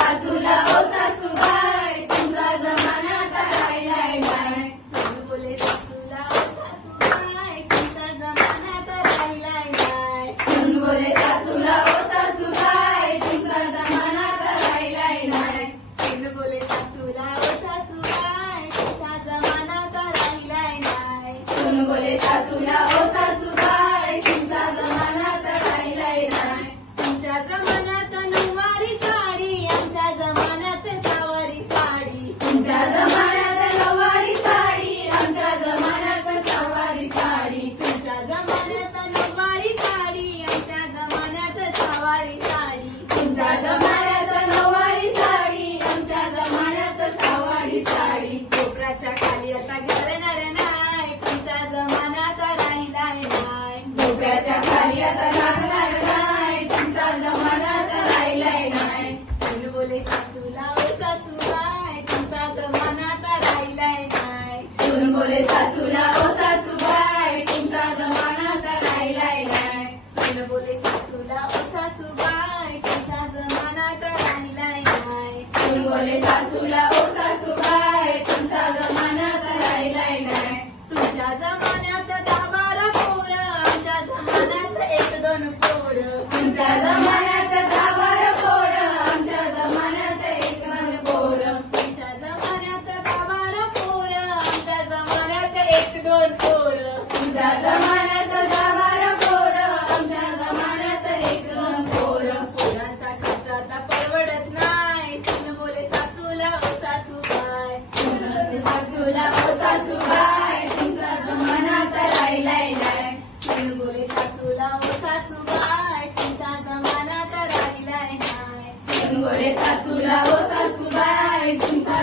सासूला जमाना आता राहिलाय नाही सासू नाही बोले सासूला ओ सासूबाई जमाना आता राहिलाय नाही सून बोले सासूला ओ सासूबाई तुमचा जमाना आता राहिलाय नाही सून बोले सासूला सासूला ओ सासूबाई तुमचा जमानात राहिलाय नाही सून बोले सासूला ओ सासूबाई तुमचा जमानात राहिलाय नाही सून बोले सासूला ओ सासूबाई तुमचा जमानात राहिलाय नाही तुमच्या जमान्यात दहा बारा पोरं आमच्या जमान्यात एक दोन पोरं दोन पोरं. तुमच्या जमान्यात दहावर पोर आमच्या जमान्यात एक दोन पोर. पोरांचा खर्च आता परवडत नाही. सून बोले सासूला ओ सासूबाई सासूला ओ सासूबाई तुमचा जमानात राहिलाय नाही सून बोले सासूला ओ सासूबाई तुमचा जमानात राहिलाय नाही सून बोले सासूला ओ सासूबाई तुमचा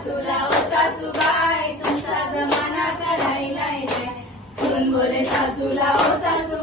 सासूला ओ सासूबाई तुमचा जमाना काढायला येते. सुन बोले सासूला ओ सासू